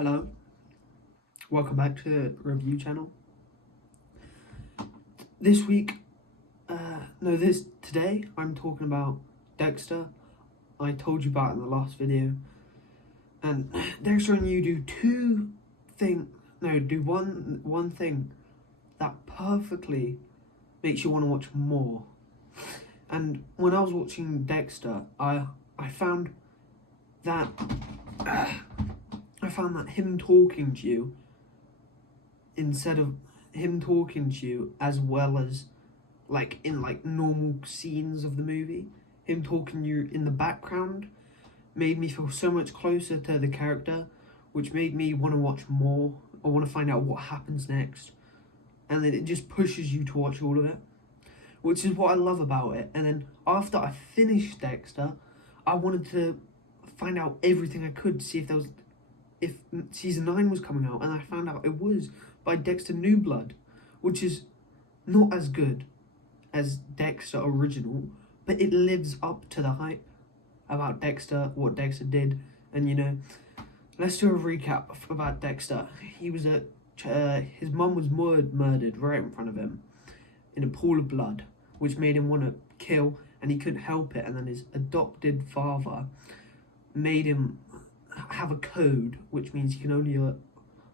Hello, welcome back to the review channel. Today I'm talking about Dexter. I told you about it in the last video. And Dexter and you do one thing that perfectly makes you want to watch more. And when I was watching Dexter, I found that him talking to you, instead of him talking to you as well as in normal scenes of the movie, him talking to you in the background made me feel so much closer to the character, which made me want to watch more. I want to find out what happens next, and then it just pushes you to watch all of it, which is what I love about it. And then after I finished Dexter, I wanted to find out everything I could to see if season 9 was coming out, and I found out it was by Dexter New Blood, which is not as good as Dexter original, but it lives up to the hype about Dexter, what Dexter did. And let's do a recap about Dexter. He was his mum was murdered right in front of him in a pool of blood, which made him want to kill, and he couldn't help it. And then his adopted father made him have a code, which means he can only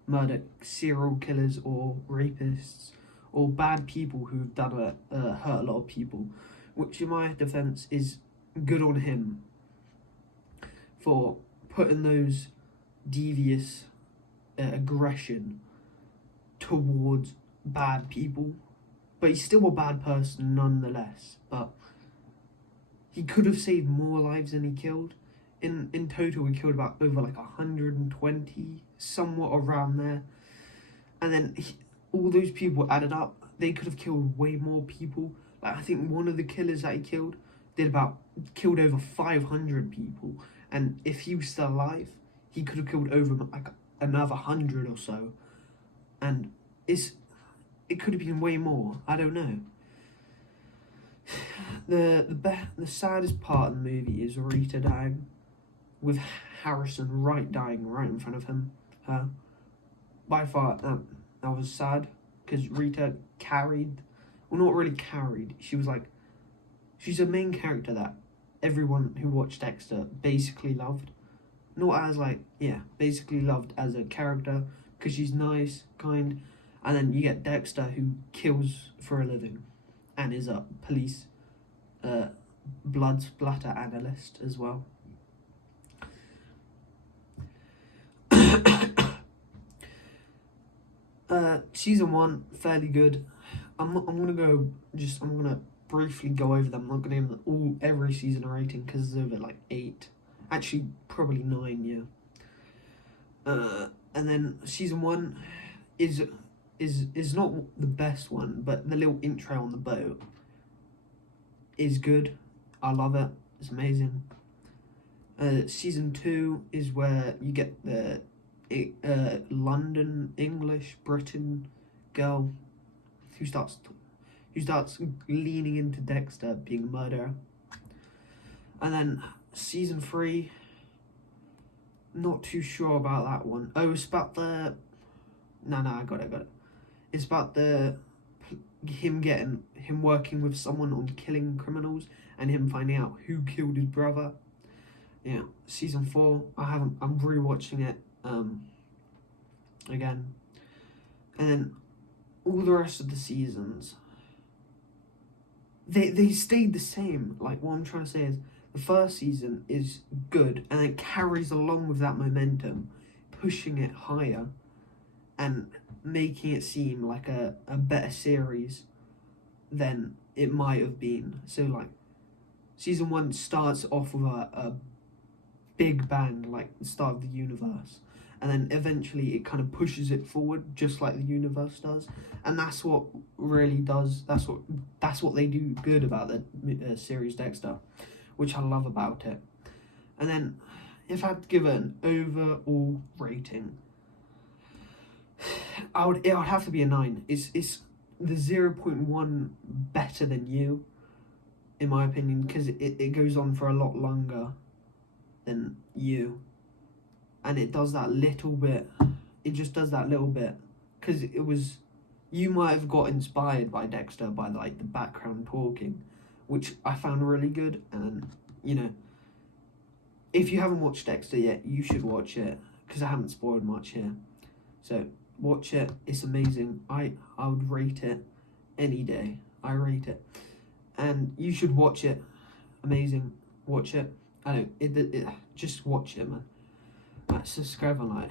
murder serial killers or rapists or bad people who've done hurt a lot of people, which in my defense is good on him for putting those devious aggression towards bad people. But he's still a bad person nonetheless, but he could have saved more lives than he killed. In total, he killed about over 120, somewhat around there. And then all those people added up, they could have killed way more people. I think one of the killers that he killed killed over 500 people. And if he was still alive, he could have killed over another 100 or so. And it could have been way more. I don't know. The saddest part of the movie is Rita dying, with Harrison dying right in front of him. By far, that was sad, because Rita not really carried. She's a main character that everyone who watched Dexter basically loved. Not as basically loved as a character, because she's nice, kind. And then you get Dexter, who kills for a living and is a police blood splatter analyst as well. Season 1, fairly good. I'm gonna briefly go over them. I'm not gonna name every season rating, because there's over 8, actually probably 9, yeah. And then season 1 is not the best one, but the little intro on the boat is good. I love it. It's amazing. Season 2 is where you get the London, English, Britain girl who starts leaning into Dexter being a murderer. And then season 3, not too sure about that one. Oh, it's about the... No, I got it. It's about him working with someone on killing criminals, and him finding out who killed his brother. Yeah, season 4, I'm rewatching it again. And then all the rest of the seasons, they stayed the same. What I'm trying to say is, the first season is good, and it carries along with that momentum, pushing it higher and making it seem like a better series than it might have been. So season 1 starts off with a big bang, like the start of the universe, and then eventually it kind of pushes it forward, just like the universe does. And that's what really does, that's what they do good about the series Dexter, which I love about it. And then if I had to give it an overall rating, it would have to be a 9. It's the 0.1 better than You, in my opinion, because it goes on for a lot longer than You. and it does that little bit. It just does that little bit because you might have got inspired by Dexter by like the background talking, which I found really good. And you know, if you haven't watched Dexter yet, you should watch it because I haven't spoiled much here. So watch it. It's amazing. I would rate it any day. I rate it, and you should watch it. Amazing. Watch it. I don't. Just watch it, man. Right, subscribe and like.